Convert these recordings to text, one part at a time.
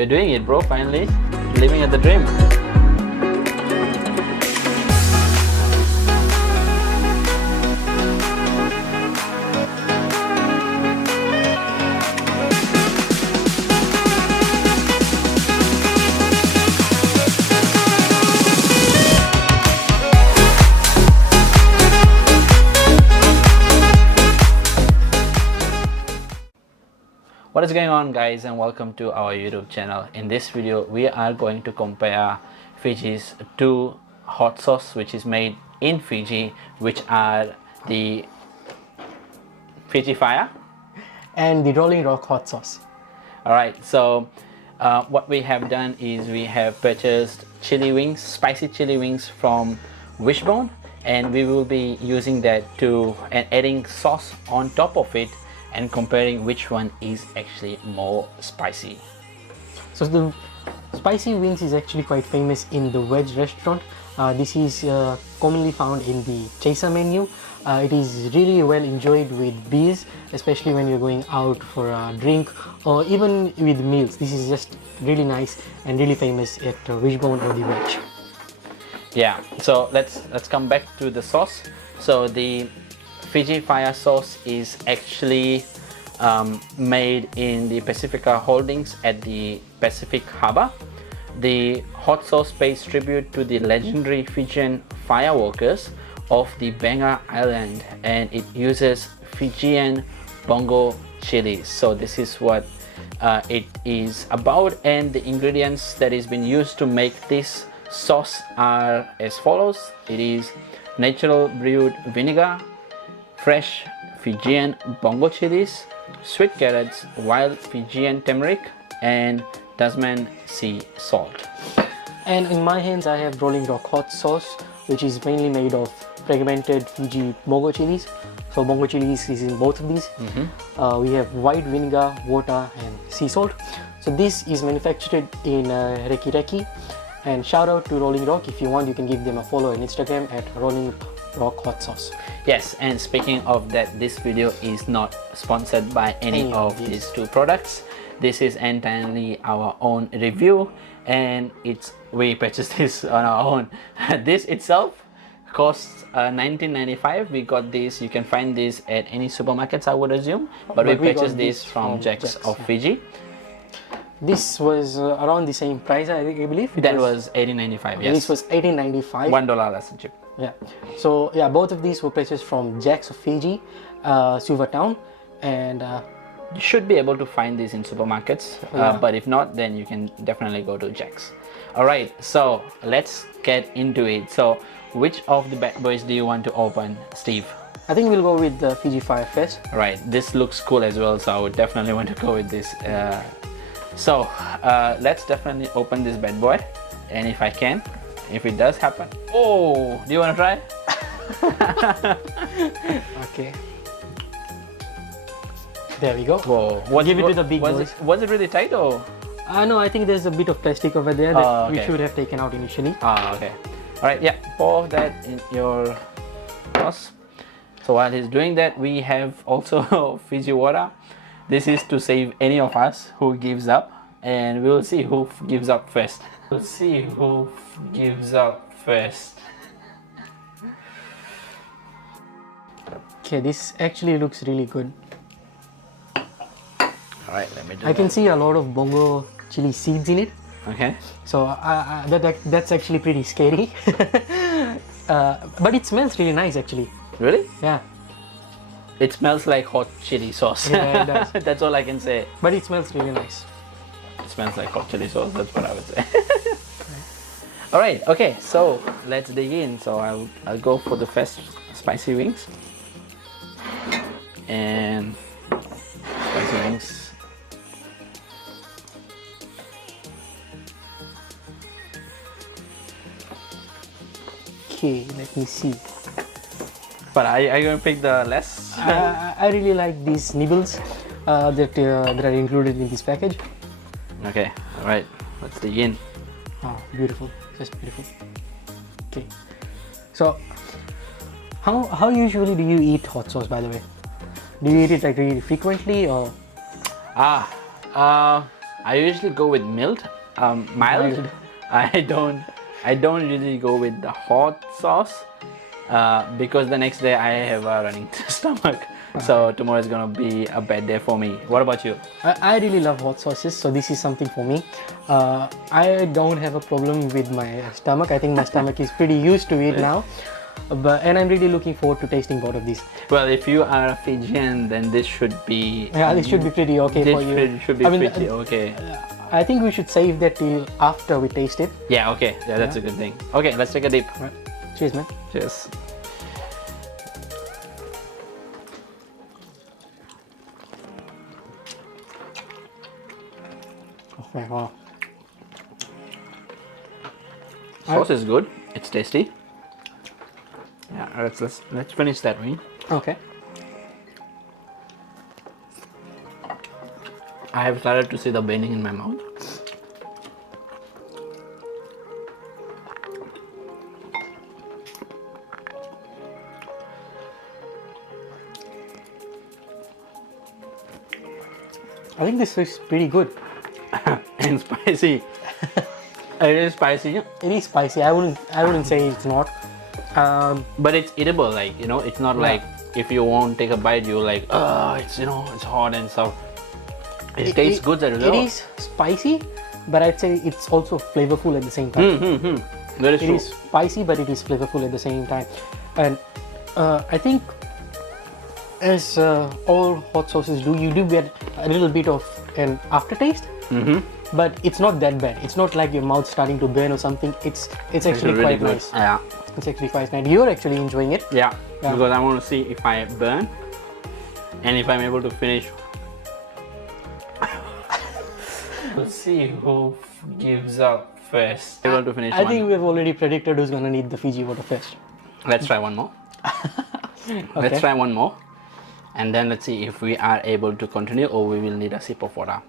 we're doing it, bro. Finally, living at the dream. What is going on, guys, and welcome to our YouTube channel. In this video we are going to compare Fiji's two hot sauce which is made in Fiji, which are the Fiji Fire and the Rolling Rock hot sauce. Alright, so what we have done is we have purchased chili wings, spicy chili wings from Wishbone, and we will be using that and adding sauce on top of it and comparing which one is actually more spicy. So the spicy wings is actually quite famous in the veg restaurant. This is commonly found in the chaser menu. It is really well enjoyed with beers, especially when you're going out for a drink or even with meals. This is just really nice and really famous at Wishbone or the veg. Yeah, so let's come back to the sauce. So the Fiji Fire sauce is actually made in the Pacifica Holdings at the Pacific Harbour. The hot sauce pays tribute to the legendary Fijian fireworkers of the Benga Island, and it uses Fijian bongo chilies. So this is what it is about, and the ingredients that is been used to make this sauce are as follows. It is natural brewed vinegar, fresh Fijian bongo chilies, sweet carrots, wild Fijian turmeric, and Tasman sea salt. And in my hands I have Rolling Rock hot sauce, which is mainly made of fragmented Fiji bongo chilies. So bongo chilies is in both of these. We have white vinegar, water, and sea salt. So this is manufactured in Reki Reki. And shout out to Rolling Rock. If you want, you can give them a follow on Instagram at Rolling Rock hot sauce. Yes, and speaking of that, this video is not sponsored by any of these two products. This is entirely our own review, and we purchased this on our own. This itself costs $19.95. We got this, you can find this at any supermarkets, I would assume, but we purchased this from Jack's of Fiji. This was around the same price, I believe. That was $18.95. Yes, this was $18.95. $1 less than cheap. Yeah. So yeah, both of these were purchased from Jack's of Fiji, Silvertown, and you should be able to find these in supermarkets, but if not, then you can definitely go to Jack's. Alright, so let's get into it. So which of the bad boys do you want to open, Steve? I think we'll go with the Fiji Fire first. Right, this looks cool as well, so I would definitely want to go with this. So let's definitely open this bad boy, and if I can, if it does happen. Oh, do you want to try? Okay. There we go. Whoa. Give it to the big boys. Was it really tight or? No, I think there's a bit of plastic over there that we should have taken out initially. Okay. Alright, yeah, pour that in your sauce. So while he's doing that, we have also Fiji water. This is to save any of us who gives up, and we'll see who gives up first. We'll see who gives up first. Okay, this actually looks really good. Alright, let me do I can see a lot of bongo chili seeds in it. Okay. So that's actually pretty scary. But it smells really nice actually. Really? Yeah. It smells like hot chili sauce. Yeah, it does. That's all I can say. But it smells really nice. It smells like hot chili sauce, that's what I would say. Alright, okay, so let's dig in. So I'll go for the first spicy wings. And spicy wings. Okay, let me see. But are you going to pick the less? I really like these nibbles that are included in this package. Okay, alright, let's dig in. Oh, beautiful, just beautiful. Okay, so how usually do you eat hot sauce, by the way? Do you eat it like really frequently or? I usually go with mild. Mild. I don't really go with the hot sauce because the next day I have a running stomach. So tomorrow is gonna be a bad day for me. What about you? I really love hot sauces, so this is something for me. I don't have a problem with my stomach. I think my stomach is pretty used to it now. And I'm really looking forward to tasting both of these. Well, if you are a Fijian, then this should be... Yeah, this should be pretty okay for you. This should be pretty okay. I think we should save that till after we taste it. Yeah, okay. Yeah, that's a good thing. Okay, let's take a dip. Right. Cheers, man. Cheers. Okay, wow. Sauce is good. It's tasty. Yeah, let's finish that one. Okay. I have started to see the burning in my mouth. I think this is pretty good. And spicy. It is spicy. It is spicy. I wouldn't say it's not. But it's eatable, like, you know, it's not like if you won't take a bite, you're like, oh, it's, you know, it's hot and stuff. It tastes good as well. It is spicy, but I'd say it's also flavorful at the same time. That is It true. is spicy, but it is flavorful at the same time. And I think, as all hot sauces do, you do get a little bit of an aftertaste. But it's not that bad. It's not like your mouth starting to burn or something. It's actually really quite good. nice. Yeah. It's actually quite nice. You're actually enjoying it. Yeah, Yeah. because I want to see if I burn and if I'm able to finish. Let's see who gives up first. Able to finish I one. think we've already predicted who's gonna need the Fiji water first. Let's try one more. Let's try one more, and then let's see if we are able to continue or we will need a sip of water.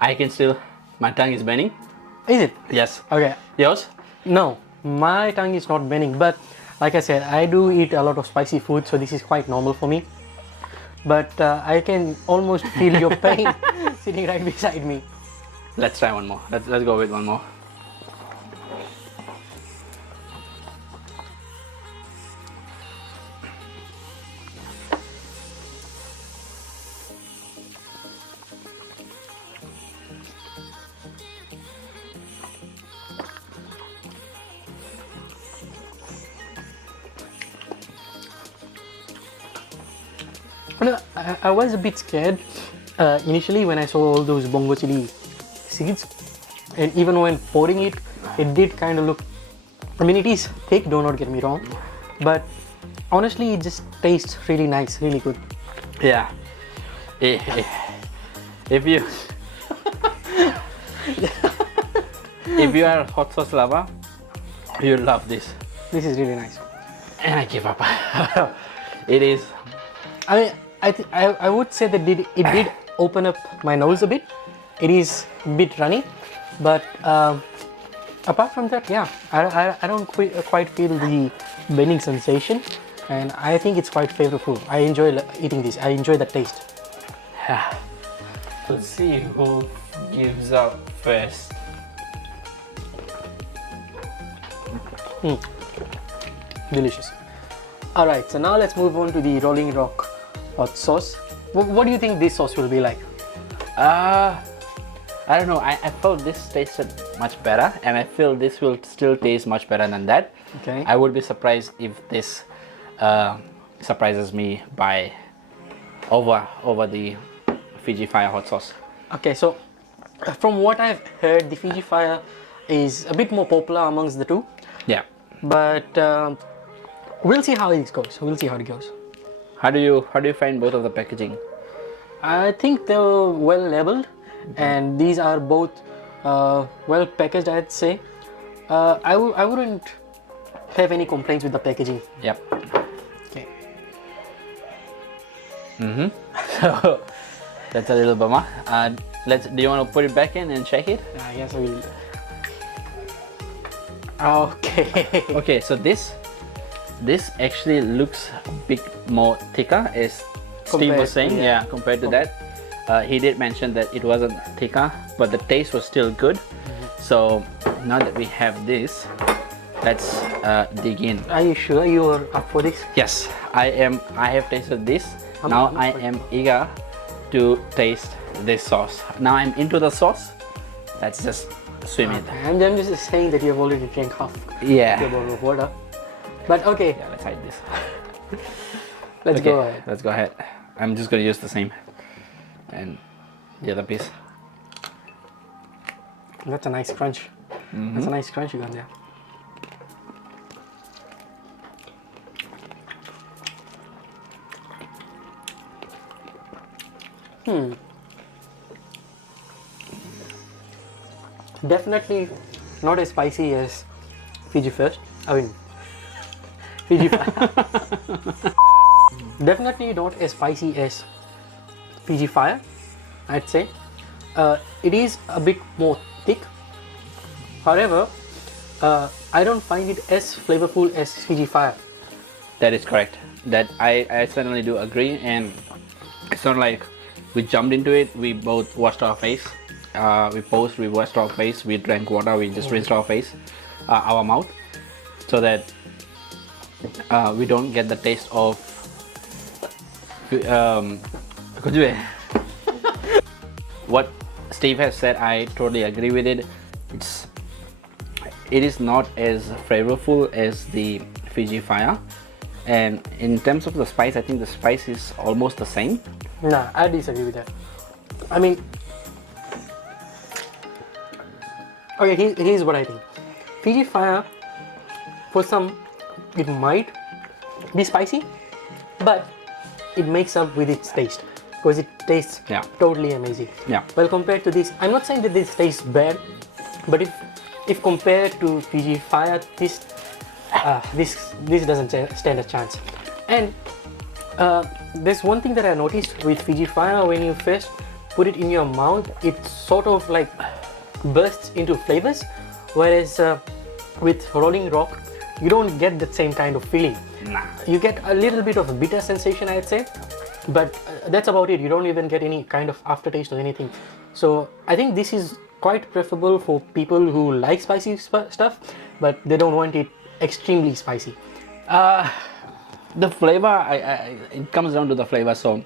I can still. My tongue is burning. Is it? Yes. Okay. Yours? No, my tongue is not burning, but like I said, I do eat a lot of spicy food, so this is quite normal for me. But I can almost feel your pain sitting right beside me. Let's try one more. Let's go with one more. I was a bit scared initially when I saw all those bongo chili seeds, and even when pouring it, it did kind of look. I mean, it is thick. Do not get me wrong, but honestly, it just tastes really nice, really good. Yeah. If you if you are a hot sauce lover, you'll love this. This is really nice. And I give up. It is. I would say that it did open up my nose a bit. It is a bit runny, but apart from that, yeah, I don't quite feel the burning sensation, and I think it's quite flavorful. I enjoy eating this. I enjoy the taste. Let's see who gives up first. Delicious. All right, so now let's move on to the Rolling Rock hot sauce. What do you think this sauce will be like? I don't know. I felt this tasted much better, and I feel this will still taste much better than that. Okay. I would be surprised if this surprises me by over the Fiji Fire hot sauce. Okay, so from what I've heard, the Fiji Fire is a bit more popular amongst the two. Yeah. But we'll see how it goes. We'll see how it goes. How do you find both of the packaging? I think they're well labeled, and these are both well packaged, I'd say. I wouldn't have any complaints with the packaging. Yep. Okay. So that's a little bummer. Do you want to put it back in and check it? I guess I will. Okay. Okay, so this actually looks a bit more thicker, as Steve was saying. Yeah, compared to that. he did mention that it wasn't thicker, but the taste was still good. So now that we have this, let's dig in. Are you sure you are up for this? Yes, I am. I have tasted this. Now I am eager to taste this sauce. Now I'm into the sauce. Let's just swim it. I'm just saying that you have already drank half Yeah. a bottle of water. But okay, Yeah, let's hide this. let's go ahead. Let's go ahead. I'm just gonna use the same. And the other piece. That's a nice crunch. That's a nice crunch you got there. Definitely not as spicy as Fiji first. I mean, Fiji. Definitely not as spicy as Fiji Fire, I'd say. It is a bit more thick. However, I don't find it as flavorful as Fiji Fire. That is correct. That I certainly do agree. And it's not like we jumped into it. We both washed our face. We washed our face. We drank water. We just rinsed our face, our mouth, so that we don't get the taste of. What Steve has said, I totally agree with it. It is not as flavorful as the Fiji Fire, and in terms of the spice, I think the spice is almost the same. Nah, I disagree with that. I mean, okay, here's what I think. Fiji Fire, for some, it might be spicy, but it makes up with its taste because it tastes totally amazing. Yeah. Well, compared to this, I'm not saying that this tastes bad, but if compared to Fiji Fire, this doesn't stand a chance. And there's one thing that I noticed with Fiji Fire: when you first put it in your mouth, it sort of like bursts into flavors, whereas with Rolling Rock, you don't get that same kind of feeling. Nah. You get a little bit of a bitter sensation, I'd say, but that's about it. You don't even get any kind of aftertaste or anything. So I think this is quite preferable for people who like spicy stuff, but they don't want it extremely spicy. The flavor, it comes down to the flavor. So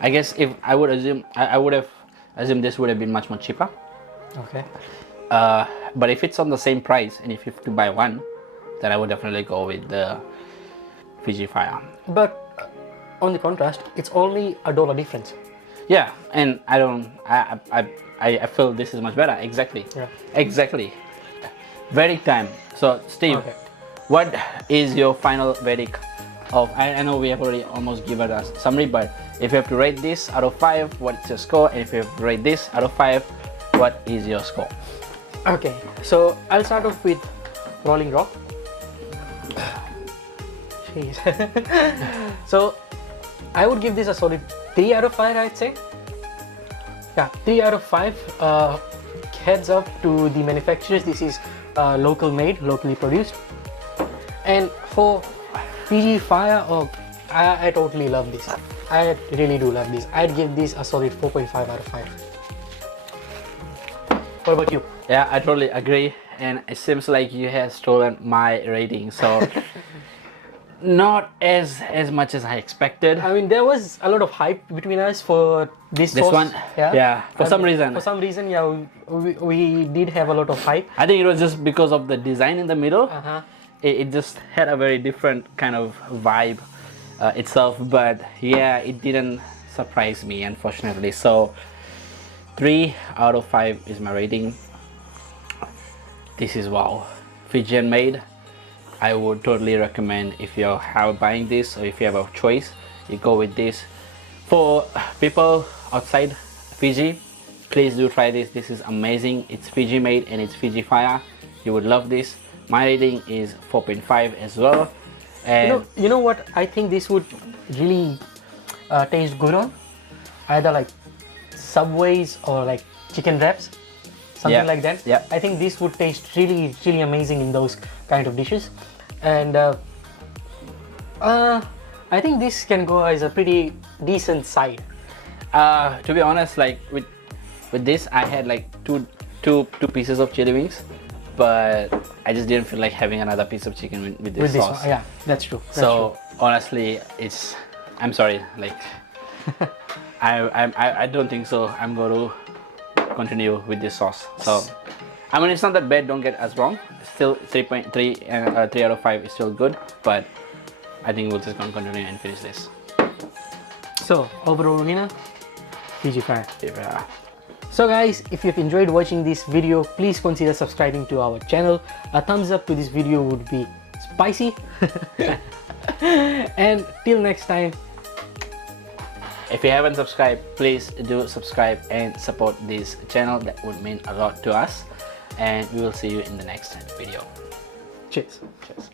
I guess if I would assume, I would have assumed this would have been much more cheaper. Okay. But if it's on the same price and if you have to buy one, then I would definitely go with the Fiji Fire. But on the contrast, it's only $1 difference. Yeah, and I feel this is much better. Exactly. Yeah. Exactly. Verdict time. So Steve, what is your final verdict of? I know we have already almost given a summary, but if you have to rate this out of 5, what's your score? And if you have to rate this out of 5, what is your score? Okay, so I'll start off with Rolling Rock. Jeez. So I would give this a solid 3 out of 5, I'd say. Yeah, 3 out of 5. Heads up to the manufacturers, this is local made, locally produced. And for Fiji Fire, I totally love this. I really do love this. I'd give this a solid 4.5 out of 5. What about you? Yeah, I totally agree, and it seems like you have stolen my rating, so not as much as I expected. I mean, there was a lot of hype between us for this sauce. One, yeah, for some reason. For some reason, yeah, we did have a lot of hype. I think it was just because of the design in the middle. It just had a very different kind of vibe itself, but yeah, it didn't surprise me, unfortunately. So 3 out of 5 is my rating. This is wow, Fijian made. I would totally recommend if you're buying this, or if you have a choice, you go with this. For people outside Fiji, please do try this. This is amazing. It's Fiji made and it's Fiji Fire. You would love this. My rating is 4.5 as well. And you know what I think this would really taste good on? Either like Subways or like chicken wraps, something like that. Yeah. I think this would taste really, really amazing in those kind of dishes. And I think this can go as a pretty decent side. To be honest, like with this, I had like two pieces of chili wings, but I just didn't feel like having another piece of chicken with this sauce. One. Yeah, that's true. So honestly, I'm sorry, like I don't think so. I'm going to continue with this sauce. So I mean, it's not that bad. Don't get us wrong. Still 3.3 and 3 out of 5 is still good, but I think we're just going to continue and finish this. So overall winner, Fiji fry. Yeah. So guys, if you've enjoyed watching this video, please consider subscribing to our channel. A thumbs up to this video would be spicy. And till next time, if you haven't subscribed, please do subscribe and support this channel. That would mean a lot to us, and we will see you in the next video. cheers. Cheers.